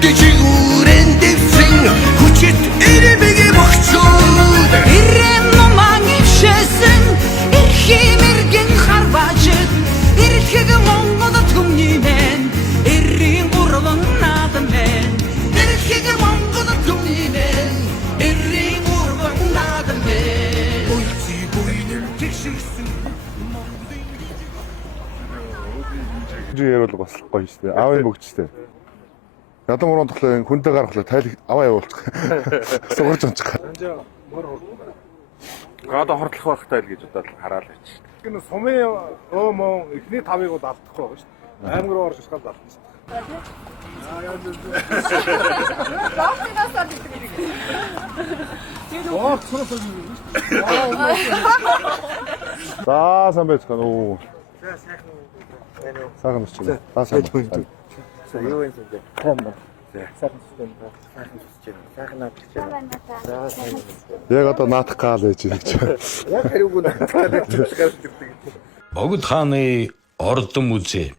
Дэжигүүрэн дэвсэн хүчит ирэмэгэ бохчууд Ирэм номан ившэсэн эрхим эргэн харважид эрхэг Монгол түмниймэн эрийн гурлан наадмэн эрхэг Монгол түмниймэн эрийн гурлан наадмэн Уйци буйнэр тэгшэрсэн Яруул бас гоё шүү дээ. Аавын бүгчтэй. Ядам уран тоглоо хүндээ гаргалаа тайл аваа явуулчих. Сугарч ончих. Гада хордлох байх тайл гэж удаад хараал байж. Энэ сумын мөн эхний тавыг бол алдахгүй байна шүү дээ. Аймаг руу орж шахаад алдсан шүү дээ. За сайн байцгаана уу. Сайхан өчиг. За сайн. Юу юм бэ? Тэмдэг. Сайхан систем ба. Сайхан систем. Сайхан наадах гэж байна. Яг одоо наадах гал байж байгаа гэж. Яг хариугүй наадах гэж байна. Богд хааны ордон үзээ